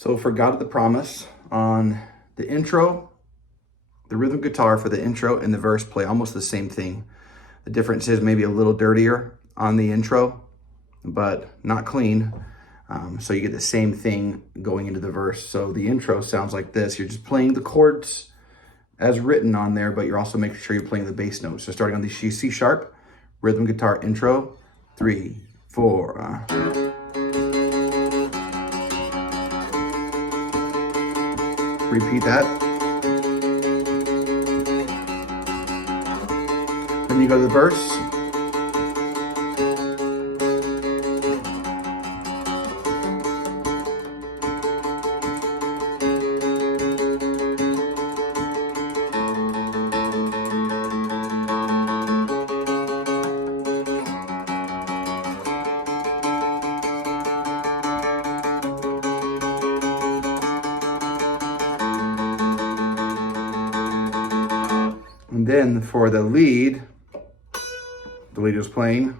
So for God of the Promise, on the intro, the rhythm guitar for the intro and the verse play almost the same thing. The difference is maybe a little dirtier on the intro, but not clean. So you get the same thing going into the verse. So the intro sounds like this. You're just playing the chords as written on there, but you're also making sure you're playing the bass notes. So starting on the C sharp, rhythm guitar intro, 3, 4. Repeat that. Then you go to the verse. And then for the lead is playing.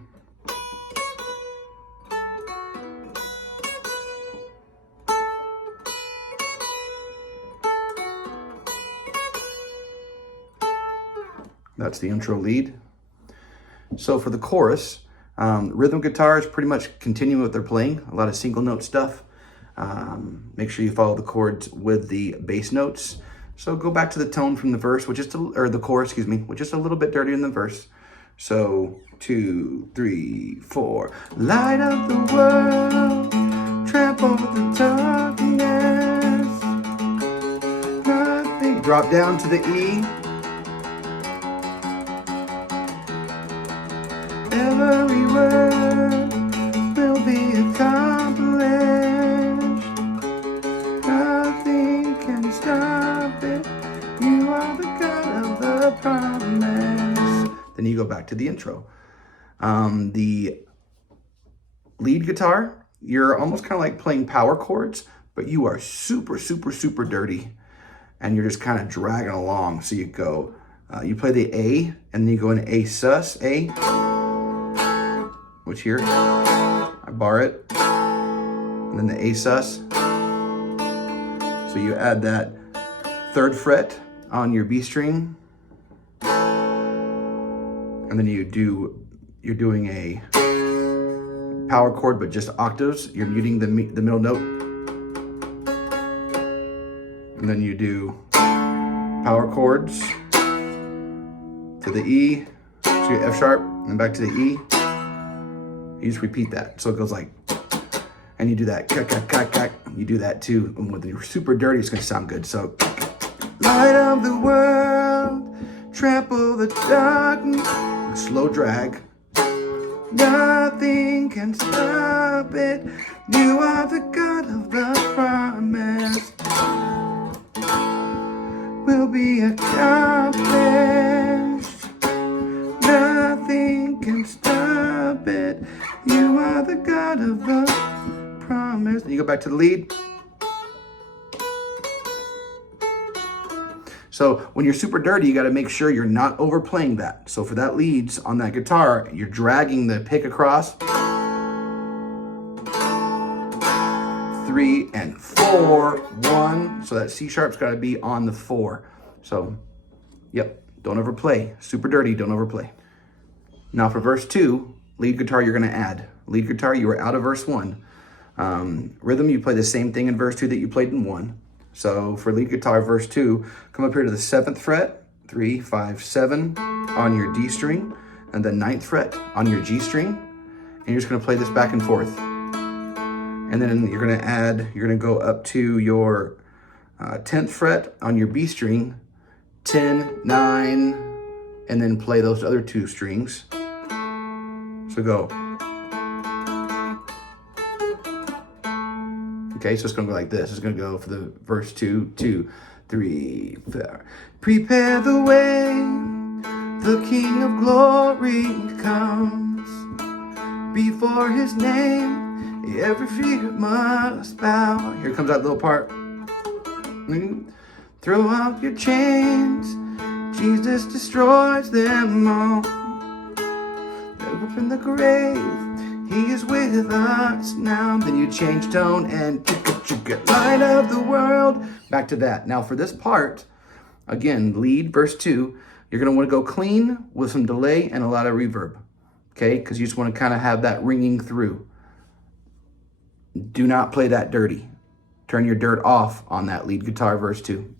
That's the intro lead. So for the chorus, rhythm guitar is pretty much continuing what they're playing, a lot of single note stuff. Make sure you follow the chords with the bass notes. So go back to the tone from the verse, or the chorus, excuse me, which is a little bit dirtier than the verse. So 2, 3, 4. Light up the world, trample the darkness. Nothing. Drop down to the E. Every word will be accomplished. Nothing can stop it. You are the God of the promise. Then you go back to the intro. The lead guitar, you're almost kind of like playing power chords, but you are super, super, super dirty. And you're just kind of dragging along. So you go, you play the A, and then you go into A sus, A, which here, I bar it, and then the A sus. So you add that 3rd fret on your B string, and then you're doing a power chord, but just octaves. You're muting the middle note, and then you do power chords to the E, to your F sharp, and then back to the E. You just repeat that. So it goes like, and you do that, you do that too. And when you're super dirty, it's gonna sound good. So, light of the world, trample the darkness, slow drag. Nothing can stop it. You are the God of the promise. Will be accomplished. Nothing can stop it. You are the God of the promise. Then you go back to the lead. So when you're super dirty, you got to make sure you're not overplaying that. So for that leads on that guitar, you're dragging the pick across. 3 and 4, 1. So that C sharp's got to be on the 4. So, yep, don't overplay. Super dirty, don't overplay. Now for verse 2, lead guitar you're going to add. Lead guitar, you were out of verse 1. Rhythm, you play the same thing in verse 2 that you played in 1. So for lead guitar, verse 2, come up here to the 7th fret, 3, 5, 7 on your D string, and the 9th fret on your G string. And you're just going to play this back and forth. And then you're going to go up to your 10th fret on your B string, 10, 9, and then play those other 2 strings. So go. Okay, so it's gonna go like this. It's gonna go for the verse 2, 2, 3, 4. Prepare the way, the King of glory comes. Before his name, every fear must bow. Here comes that little part. Throw out your chains, Jesus destroys them all. Open the grave, He is with us now. Then you change tone and light of the world. Back to that. Now for this part, again, lead, verse 2, you're going to want to go clean with some delay and a lot of reverb, okay? Because you just want to kind of have that ringing through. Do not play that dirty. Turn your dirt off on that lead guitar, verse 2.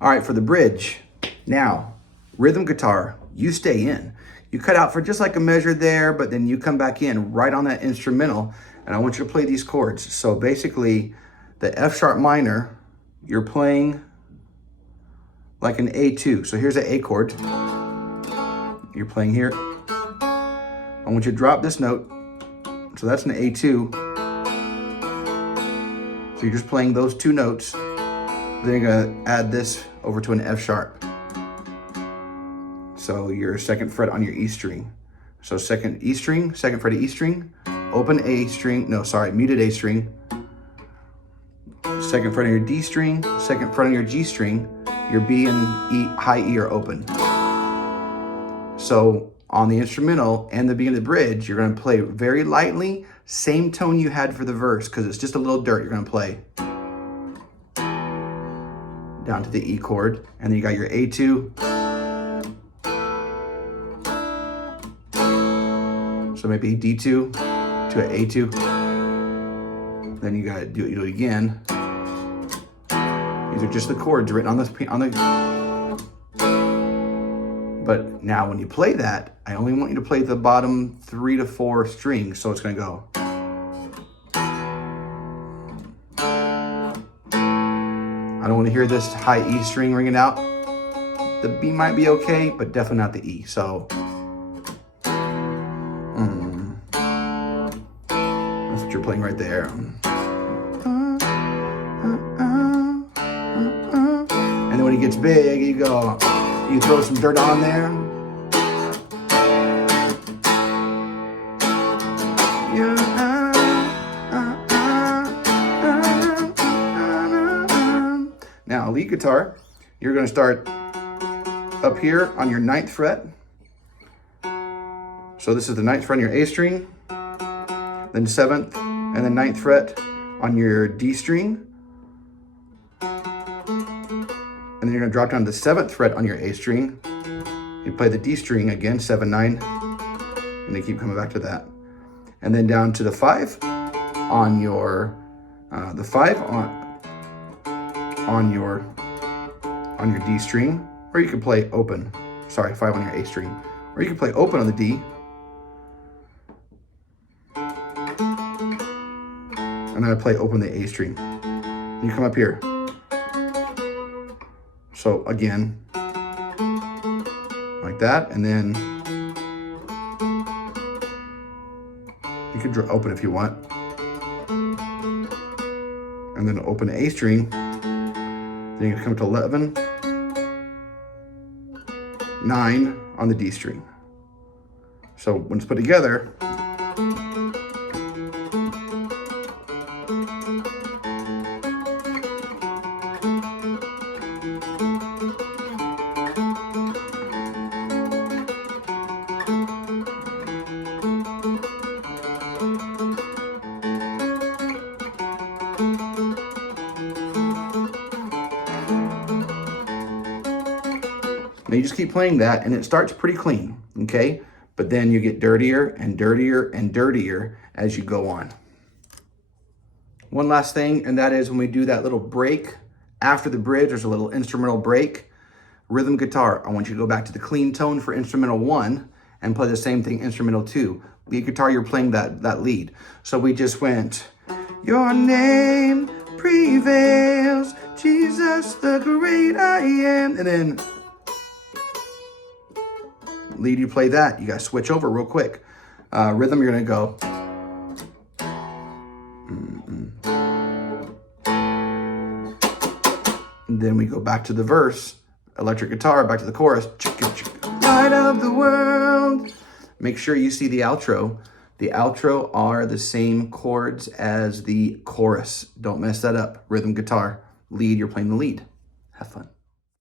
All right, for the bridge. Now, rhythm guitar, you stay in. You cut out for just like a measure there, but then you come back in right on that instrumental, and I want you to play these chords. So basically, the F sharp minor, you're playing like an A2. So here's an A chord. You're playing here. I want you to drop this note. So that's an A2. So you're just playing those two notes. Then you're gonna add this over to an F sharp. So your second fret on your E string. So second E string, second fret of E string, open A string, no, sorry, muted A string. Second fret on your D string, second fret on your G string, your B and E, high E are open. So on the instrumental and the beginning of the bridge, you're gonna play very lightly, same tone you had for the verse, because it's just a little dirt. You're gonna play down to the E chord, and then you got your A2. So maybe D2 to an A2. Then you gotta do it again. These are just the chords written on the. But now when you play that, I only want you to play the bottom 3 to 4 strings. So it's gonna go. I don't want to hear this high E string ringing out. The B might be okay, but definitely not the E. So that's what you're playing right there. And then when it gets big, you go, you throw some dirt on there. Now, lead guitar, you're going to start up here on your 9th fret. So this is the 9th fret on your A string, then 7th and then 9th fret on your D string. And then you're going to drop down to the 7th fret on your A string. You play the D string again, 7, 9, and then keep coming back to that. And then down to the 5 on your, the 5 on your D string, or you can play open. Sorry, 5 on your A string, or you can play open on the D. And then I play open the A string. And you come up here. So again, like that, and then you could open if you want, and then open the A string. Then you come to 11, 9 on the D string. So when it's put together, now you just keep playing that, and it starts pretty clean, okay? But then you get dirtier and dirtier and dirtier as you go on. One last thing, and that is when we do that little break after the bridge, there's a little instrumental break. Rhythm guitar, I want you to go back to the clean tone for instrumental 1 and play the same thing instrumental 2. Lead guitar, you're playing that lead. So we just went, your name prevails, Jesus the great I am, and then lead, you play that. You guys switch over real quick. Rhythm, you're gonna go. And then we go back to the verse. Electric guitar, back to the chorus. Light of the world. Make sure you see the outro. The outro are the same chords as the chorus. Don't mess that up. Rhythm guitar. Lead, you're playing the lead. Have fun.